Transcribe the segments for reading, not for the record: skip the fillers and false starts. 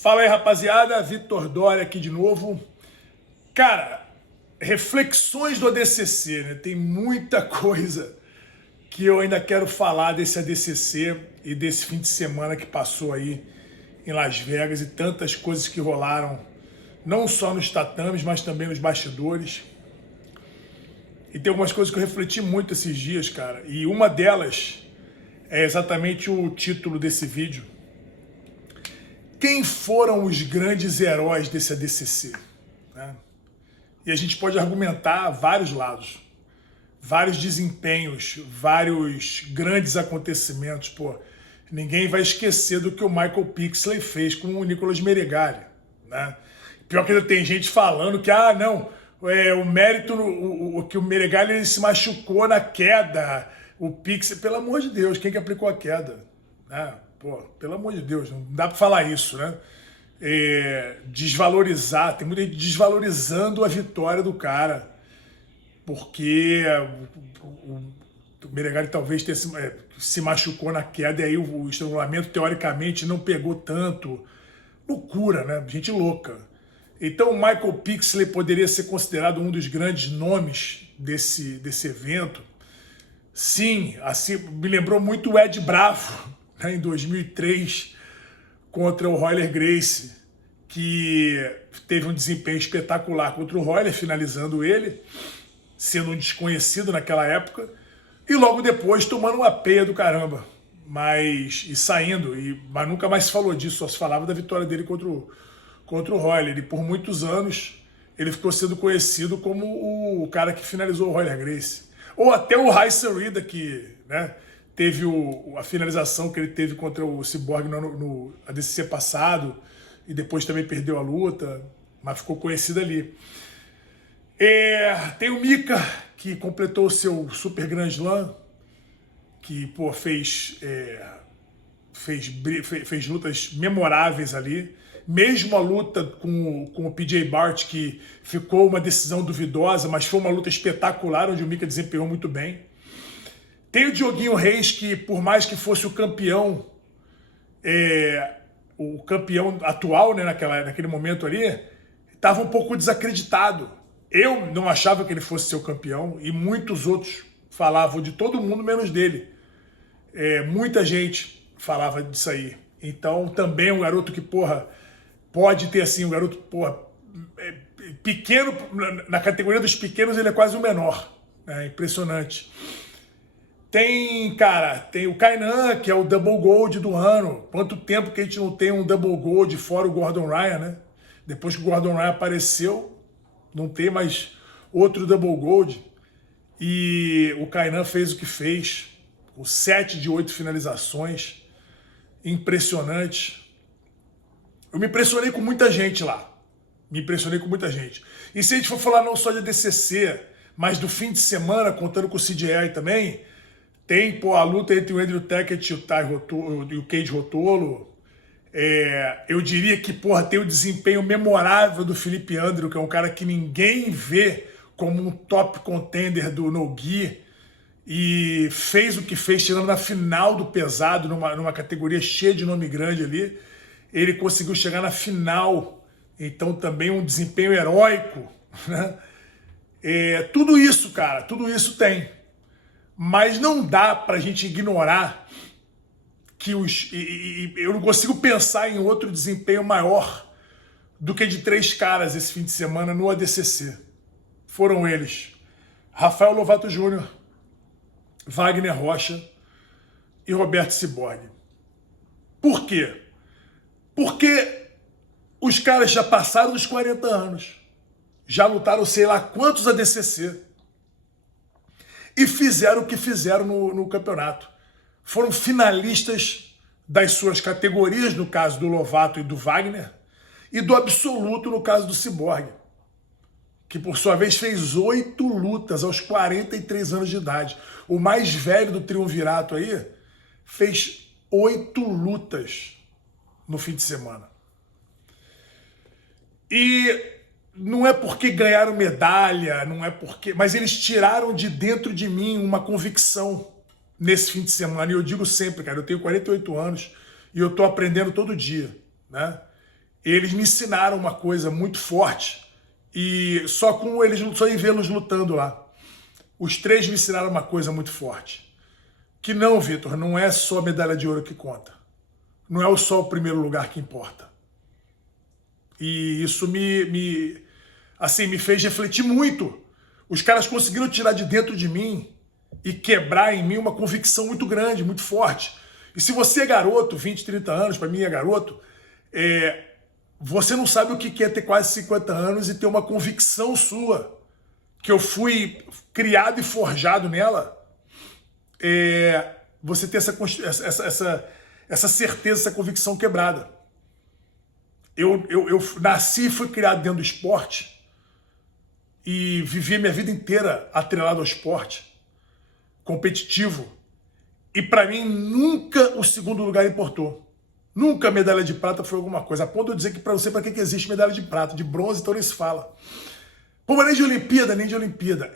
Fala aí, rapaziada, Vitor Dória aqui de novo. Cara, reflexões do ADCC, né? Tem muita coisa que eu ainda quero falar desse ADCC e desse fim de semana que passou aí em Las Vegas e tantas coisas que rolaram, não só nos tatames, mas também nos bastidores. E tem algumas coisas que eu refleti muito esses dias, cara, e uma delas é exatamente o título desse vídeo. Quem foram os grandes heróis desse ADCC? Né? E a gente pode argumentar vários lados, vários desempenhos, vários grandes acontecimentos. Pô, ninguém vai esquecer do que o Michael Pixley fez com o Nicolas Meregali. Né? Pior que ainda tem gente falando que, o mérito, que o Meregali ele se machucou na queda, o Pixley, pelo amor de Deus, quem que aplicou a queda? Né? Pô, pelo amor de Deus, não dá pra falar isso, né? Desvalorizar, tem muita gente desvalorizando a vitória do cara, porque o Meregali talvez tenha se machucou na queda e aí o estrangulamento teoricamente não pegou tanto. Loucura, né? Gente louca. Então o Michael Pixley poderia ser considerado um dos grandes nomes desse evento. Sim, assim, me lembrou muito o Ed Bravo, né, em 2003, contra o Royler Gracie, que teve um desempenho espetacular contra o Royler, finalizando ele, sendo um desconhecido naquela época, e logo depois tomando uma peia do caramba, mas nunca mais se falou disso, só se falava da vitória dele contra o Royler, e por muitos anos ele ficou sendo conhecido como o cara que finalizou o Royler Gracie. Ou até o Raíssa Rida, que, né, teve a finalização que ele teve contra o Cyborg no ADCC passado, e depois também perdeu a luta, mas ficou conhecido ali. Tem o Mika, que completou o seu Super Grand Slam, que pô, fez lutas memoráveis ali. Mesmo a luta com o PJ Bart, que ficou uma decisão duvidosa, mas foi uma luta espetacular, onde o Mika desempenhou muito bem. Tem o Dioguinho Reis, que por mais que fosse o campeão atual, né, naquele momento ali, estava um pouco desacreditado. Eu não achava que ele fosse ser o campeão, e muitos outros falavam de todo mundo, menos dele. Muita gente falava disso aí. Então também um garoto que, pode ter assim, um garoto, pequeno, na categoria dos pequenos ele é quase o menor. Impressionante. Tem o Kainan, que é o Double Gold do ano. Quanto tempo que a gente não tem um Double Gold fora o Gordon Ryan, né? Depois que o Gordon Ryan apareceu, não tem mais outro Double Gold. E o Kainan fez o que fez, com 7 de 8 finalizações. Impressionante. Eu me impressionei com muita gente lá. E se a gente for falar não só de ADCC, mas do fim de semana, contando com o CJI também, tem a luta entre o Andrew Tackett e o Cage Rotolo. Eu diria que tem o desempenho memorável do Felipe Andrew, que é um cara que ninguém vê como um top contender do no-gi, e fez o que fez, chegando na final do pesado, numa categoria cheia de nome grande ali. Ele conseguiu chegar na final, então também um desempenho heróico, né? Tudo isso, cara, tudo isso tem. Mas não dá pra gente ignorar que eu não consigo pensar em outro desempenho maior do que de 3 caras esse fim de semana no ADCC. Foram eles: Rafael Lovato Júnior, Wagner Rocha e Roberto Cyborg. Por quê? Porque os caras já passaram dos 40 anos, já lutaram sei lá quantos ADCC e fizeram o que fizeram no campeonato. Foram finalistas das suas categorias, no caso do Lovato e do Wagner, e do absoluto, no caso do Cyborg, que por sua vez fez 8 lutas aos 43 anos de idade. O mais velho do triunvirato aí fez 8 lutas no fim de semana. E não é porque ganharam medalha, mas eles tiraram de dentro de mim uma convicção nesse fim de semana. E eu digo sempre, cara, eu tenho 48 anos e eu tô aprendendo todo dia, né? eles me ensinaram uma coisa muito forte, e só em vê-los lutando lá. Os três me ensinaram uma coisa muito forte, que não, Vitor, não é só a medalha de ouro que conta. Não é só o primeiro lugar que importa. E isso me fez refletir muito. Os caras conseguiram tirar de dentro de mim e quebrar em mim uma convicção muito grande, muito forte. E se você é garoto, 20, 30 anos, para mim é garoto, você não sabe o que é ter quase 50 anos e ter uma convicção sua, que eu fui criado e forjado nela, você ter essa certeza, essa convicção quebrada. Eu nasci e fui criado dentro do esporte e vivi minha vida inteira atrelado ao esporte, competitivo. E para mim nunca o segundo lugar importou. Nunca a medalha de prata foi alguma coisa. A ponto de eu dizer que para você, para que existe medalha de prata? De bronze, então nem se fala. Pô, mas nem de Olimpíada, nem de Olimpíada.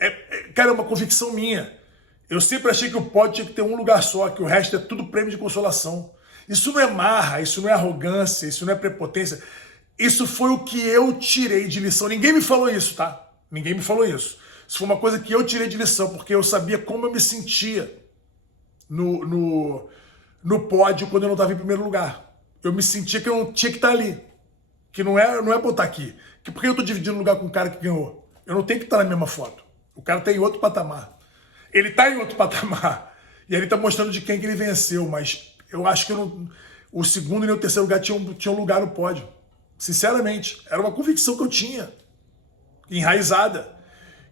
Cara, é uma convicção minha. Eu sempre achei que o pódio tinha que ter um lugar só, que o resto é tudo prêmio de consolação. Isso não é marra, isso não é arrogância, isso não é prepotência. Isso foi o que eu tirei de lição. Ninguém me falou isso, tá? Ninguém me falou isso. Isso foi uma coisa que eu tirei de lição, porque eu sabia como eu me sentia no pódio quando eu não estava em primeiro lugar. Eu me sentia que eu não tinha que estar ali. Que não é botar aqui. Por que eu estou dividindo lugar com um cara que ganhou? Eu não tenho que estar na mesma foto. O cara está em outro patamar. Ele está em outro patamar. E ele está mostrando de quem que ele venceu. Mas eu acho que o segundo e o terceiro lugar tinham lugar no pódio. Sinceramente. Era uma convicção que eu tinha. Enraizada.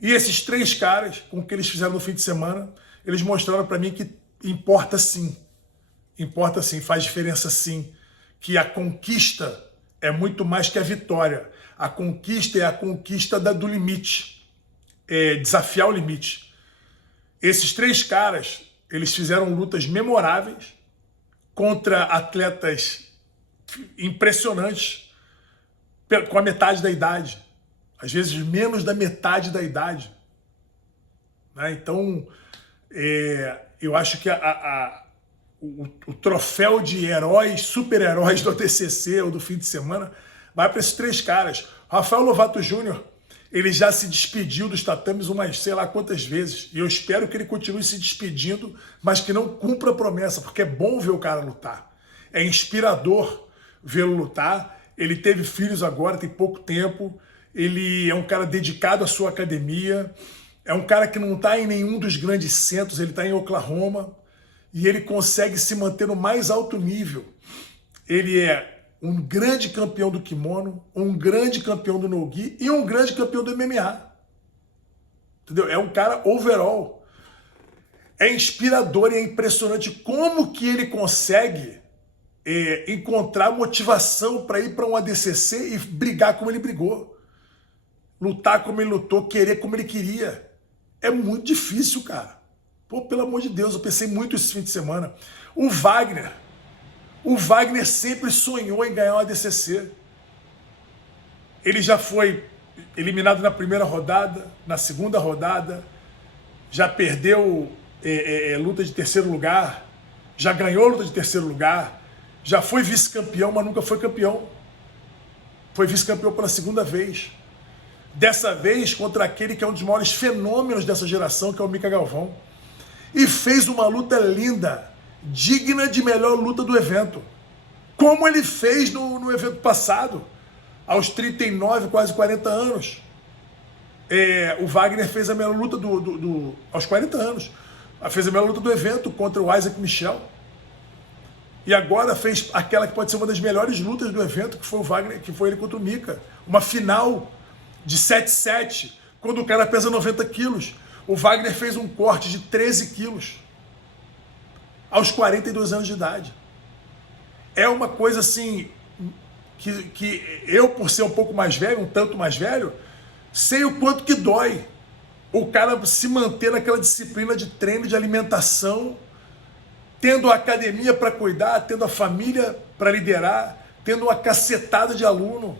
E esses três caras, com o que eles fizeram no fim de semana, eles mostraram para mim que importa sim. Importa sim. Faz diferença sim. Que a conquista é muito mais que a vitória. A conquista é a conquista do limite. É desafiar o limite. Esses três caras, eles fizeram lutas memoráveis contra atletas impressionantes com a metade da idade. Às vezes menos da metade da idade. Né? Então, eu acho que o troféu de heróis, super-heróis do ADCC ou do fim de semana vai para esses três caras. Rafael Lovato Júnior, ele já se despediu dos tatames umas sei lá quantas vezes. E eu espero que ele continue se despedindo, mas que não cumpra a promessa, porque é bom ver o cara lutar. É inspirador vê-lo lutar. Ele teve filhos agora, tem pouco tempo. Ele é um cara dedicado à sua academia. É um cara que não está em nenhum dos grandes centros, ele está em Oklahoma. E ele consegue se manter no mais alto nível. Ele é um grande campeão do kimono, um grande campeão do no-gi e um grande campeão do MMA. Entendeu? É um cara overall. É inspirador e é impressionante como que ele consegue encontrar motivação para ir para um ADCC e brigar como ele brigou. Lutar como ele lutou, querer como ele queria. É muito difícil, cara. Pô, pelo amor de Deus, eu pensei muito esse fim de semana. O Wagner sempre sonhou em ganhar o ADCC. Ele já foi eliminado na primeira rodada, na segunda rodada, já perdeu luta de terceiro lugar, já ganhou luta de terceiro lugar, já foi vice-campeão, mas nunca foi campeão. Foi vice-campeão pela segunda vez. Dessa vez contra aquele que é um dos maiores fenômenos dessa geração, que é o Mica Galvão. E fez uma luta linda, digna de melhor luta do evento. Como ele fez no evento passado, aos 39, quase 40 anos. O Wagner fez a melhor luta aos 40 anos. Fez a melhor luta do evento contra o Isaac Michel. E agora fez aquela que pode ser uma das melhores lutas do evento, que foi o Wagner, que foi ele contra o Mica. Uma final de 7-7, quando o cara pesa 90 quilos. O Wagner fez um corte de 13 quilos aos 42 anos de idade. É uma coisa assim que eu, por ser um pouco mais velho, um tanto mais velho, sei o quanto que dói o cara se manter naquela disciplina de treino, de alimentação, tendo a academia para cuidar, tendo a família para liderar, tendo uma cacetada de aluno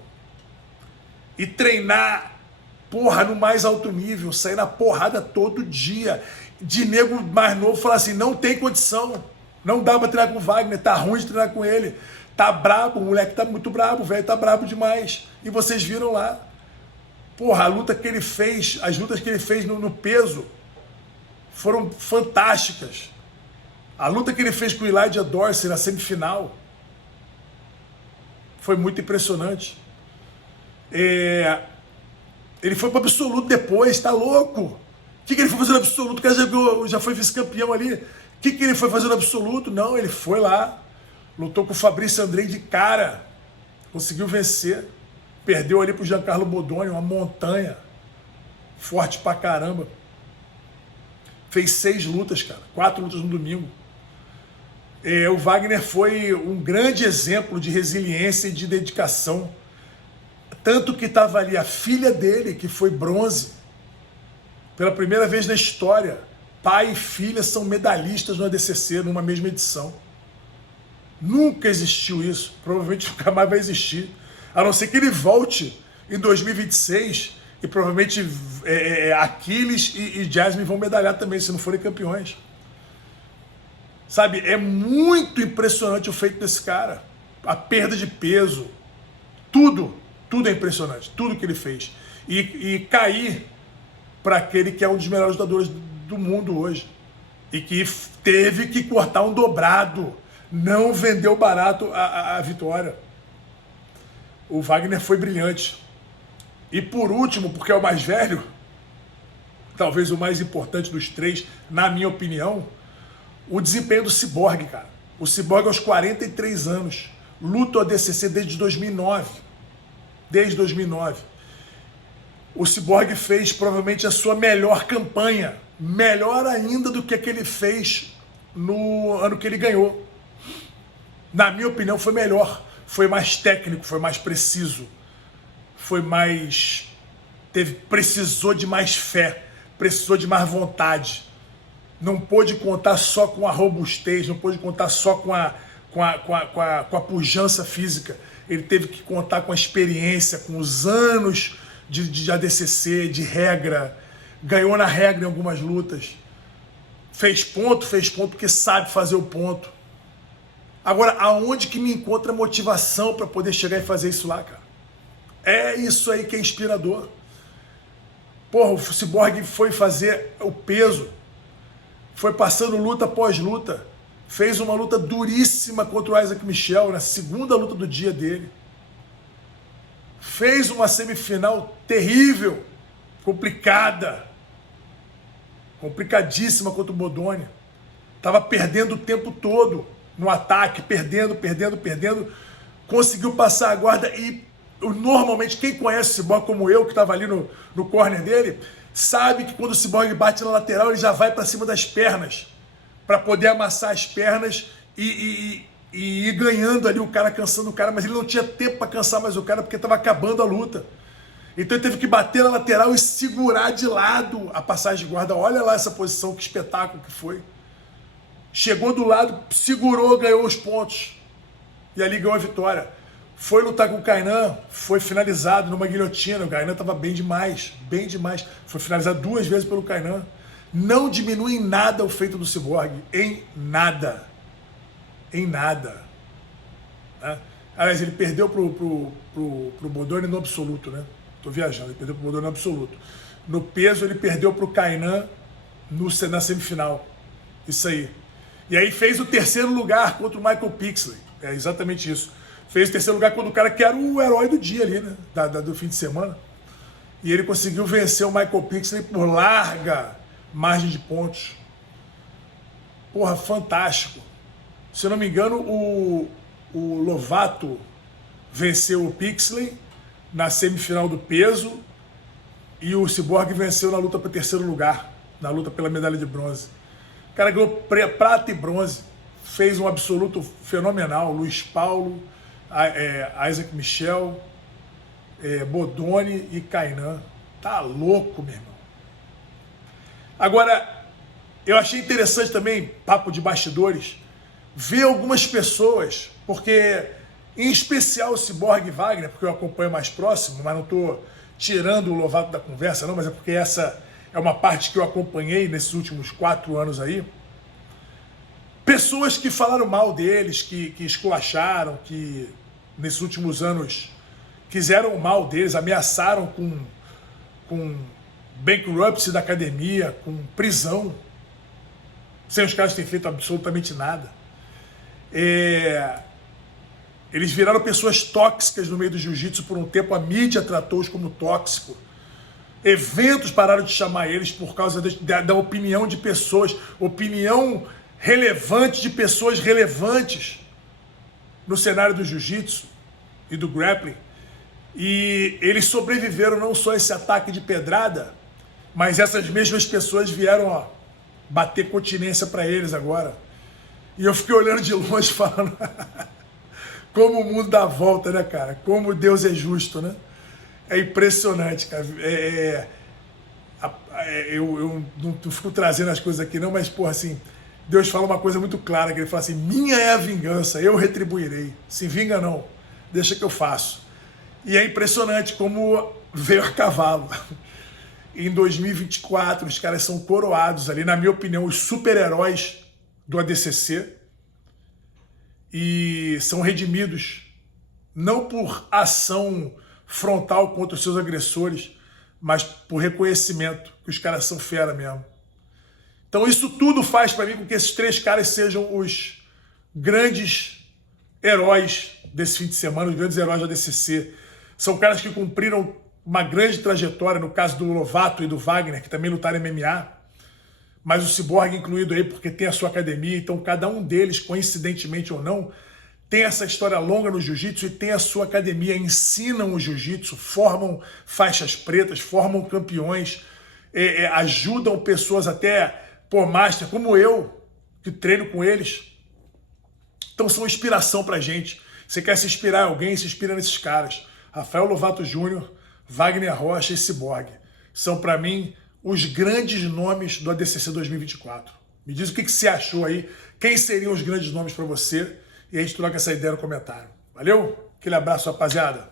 e treinar, porra, no mais alto nível, sair na porrada todo dia, de nego mais novo falar assim, não tem condição, não dá pra treinar com o Wagner, tá ruim de treinar com ele, tá brabo, o moleque tá muito brabo, o velho tá brabo demais. E vocês viram lá. Porra, a luta que ele fez, as lutas que ele fez no peso foram fantásticas. A luta que ele fez com o Elijah Dorsey na semifinal foi muito impressionante. Ele foi para absoluto depois, tá louco? O que ele foi fazer no absoluto? O cara já foi vice-campeão ali. O que ele foi fazer no absoluto? Não, ele foi lá, lutou com o Fabrício Andrei de cara, conseguiu vencer, perdeu ali pro Giancarlo Bodoni, uma montanha, forte pra caramba. Fez 6 lutas, cara, 4 lutas no domingo. O Wagner foi um grande exemplo de resiliência e de dedicação. Tanto que estava ali a filha dele, que foi bronze. Pela primeira vez na história, pai e filha são medalhistas no ADCC, numa mesma edição. Nunca existiu isso. Provavelmente nunca mais vai existir. A não ser que ele volte em 2026 e provavelmente Aquiles e Jasmine vão medalhar também, se não forem campeões. Sabe, é muito impressionante o feito desse cara. A perda de peso, tudo é impressionante, tudo que ele fez. E cair para aquele que é um dos melhores lutadores do mundo hoje. E que teve que cortar um dobrado, não vendeu barato a vitória. O Wagner foi brilhante. E por último, porque é o mais velho, talvez o mais importante dos 3, na minha opinião, o desempenho do Cyborg, cara. O Cyborg aos 43 anos, luta o ADCC desde 2009. Desde 2009. O Cyborg fez provavelmente a sua melhor campanha. Melhor ainda do que ele fez no ano que ele ganhou. Na minha opinião, foi melhor. Foi mais técnico, foi mais preciso. Foi mais... precisou de mais fé. Precisou de mais vontade. Não pôde contar só com a robustez, não pôde contar só com a pujança física. Ele teve que contar com a experiência, com os anos de ADCC, de regra. Ganhou na regra em algumas lutas. Fez ponto porque sabe fazer o ponto. Agora, aonde que me encontra motivação para poder chegar e fazer isso lá, cara? É isso aí que é inspirador. Porra, o Cyborg foi fazer o peso. Foi passando luta após luta. Fez uma luta duríssima contra o Isaac Michel, na segunda luta do dia dele. Fez uma semifinal terrível, complicada. Complicadíssima contra o Bodoni. Estava perdendo o tempo todo no ataque, perdendo. Conseguiu passar a guarda e normalmente quem conhece o Cyborg como eu, que estava ali no corner dele, sabe que quando o Cyborg bate na lateral, ele já vai para cima das pernas, para poder amassar as pernas e ir ganhando ali o cara, cansando o cara, mas ele não tinha tempo para cansar mais o cara, porque estava acabando a luta. Então ele teve que bater na lateral e segurar de lado a passagem de guarda. Olha lá essa posição, que espetáculo que foi. Chegou do lado, segurou, ganhou os pontos. E ali ganhou a vitória. Foi lutar com o Kainan, foi finalizado numa guilhotina. O Kainan estava bem demais. Foi finalizado 2 vezes pelo Kainan. Não diminui em nada o feito do Cyborg. Em nada. Né? Aliás, ele perdeu pro Bodoni no absoluto, né? Tô viajando, ele perdeu pro Bodoni no absoluto. No peso, ele perdeu pro Kainan na semifinal. Isso aí. E aí fez o 3º lugar contra o Michael Pixley. É exatamente isso. Fez o 3º lugar contra o cara que era o herói do dia ali, né? Do fim de semana. E ele conseguiu vencer o Michael Pixley por larga margem de pontos. Porra, fantástico. Se eu não me engano, o Lovato venceu o Pixley na semifinal do peso e o Cyborg venceu na luta para o 3º lugar, na luta pela medalha de bronze. O cara ganhou prata e bronze, fez um absoluto fenomenal. Luiz Paulo, Isaac Michel, Bodoni e Kainan. Tá louco, meu irmão. Agora, eu achei interessante também, papo de bastidores, ver algumas pessoas, porque, em especial o Cyborg e Wagner, porque eu acompanho mais próximo, mas não estou tirando o Lovato da conversa, não, mas é porque essa é uma parte que eu acompanhei nesses últimos 4 anos aí. pessoas que falaram mal deles, que esculacharam, que nesses últimos anos quiseram o mal deles, ameaçaram com bankruptcy da academia, com prisão, sem os caras terem feito absolutamente nada. Eles viraram pessoas tóxicas no meio do jiu-jitsu por um tempo, a mídia tratou-os como tóxico. Eventos pararam de chamar eles por causa da opinião de pessoas, opinião relevante de pessoas relevantes no cenário do jiu-jitsu e do grappling. E eles sobreviveram não só a esse ataque de pedrada, mas essas mesmas pessoas vieram bater continência para eles agora. E eu fiquei olhando de longe falando como o mundo dá volta, né, cara? Como Deus é justo, né? É impressionante, cara. Eu não fico trazendo as coisas aqui não, mas, porra, assim, Deus fala uma coisa muito clara, que ele fala assim, minha é a vingança, eu retribuirei. Se vinga não, deixa que eu faço. E é impressionante como veio a cavalo. Em 2024, os caras são coroados ali, na minha opinião, os super-heróis do ADCC, e são redimidos, não por ação frontal contra os seus agressores, mas por reconhecimento, que os caras são fera mesmo. Então isso tudo faz para mim com que esses três caras sejam os grandes heróis desse fim de semana, os grandes heróis da ADCC. São caras que cumpriram uma grande trajetória, no caso do Lovato e do Wagner, que também lutaram MMA, mas o Cyborg incluído aí porque tem a sua academia, então cada um deles, coincidentemente ou não, tem essa história longa no jiu-jitsu e tem a sua academia, ensinam o jiu-jitsu, formam faixas pretas, formam campeões, ajudam pessoas até por master, como eu, que treino com eles. Então são inspiração pra gente. Você quer se inspirar em alguém, se inspira nesses caras. Rafael Lovato Júnior, Wagner Rocha e Cyborg. São pra mim os grandes nomes do ADCC 2024. Me diz o que você achou aí, quem seriam os grandes nomes pra você, e a gente troca essa ideia no comentário. Valeu? Aquele abraço, rapaziada.